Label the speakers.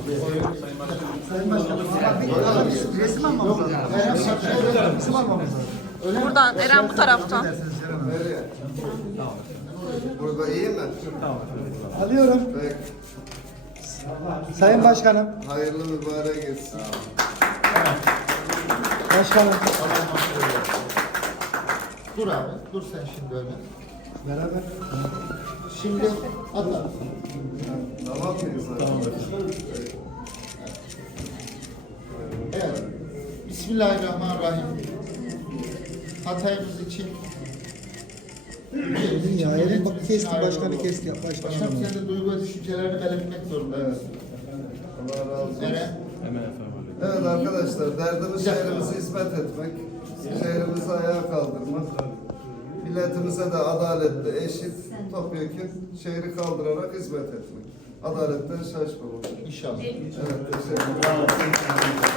Speaker 1: Sayın Başkanım. Bir resim almamız lazım. Resim almamız lazım.
Speaker 2: Buradan Eren bu taraftan.
Speaker 3: Burada iyi mi?
Speaker 1: Alıyorum.
Speaker 3: Peki.
Speaker 1: Sayın Başkanım.
Speaker 3: Hayırlı mübarek etsin.
Speaker 1: Başkanım.
Speaker 4: Dur abi, dur sen şimdi öyle.
Speaker 1: Beraber.
Speaker 4: Şimdi atla.
Speaker 3: Tamam mıyız? Tamam.
Speaker 4: Evet. Bismillahirrahmanirrahim. Hatayımız için
Speaker 1: Ya elin bak kesti, başkanı kesti.
Speaker 4: Başkanım sen de duygu ve düşüncelerini belirtmek zorundayız.
Speaker 3: Allah razı olsun.
Speaker 4: Eren.
Speaker 3: Evet arkadaşlar, derdimiz şehrimize hizmet etmek, şehrimizi ayağa kaldırmak, milletimize de adaletli, eşit, topyekun şehri kaldırarak hizmet etmek. Adaletten şaşmamak.
Speaker 4: İnşallah.
Speaker 3: Evet, teşekkür ederim.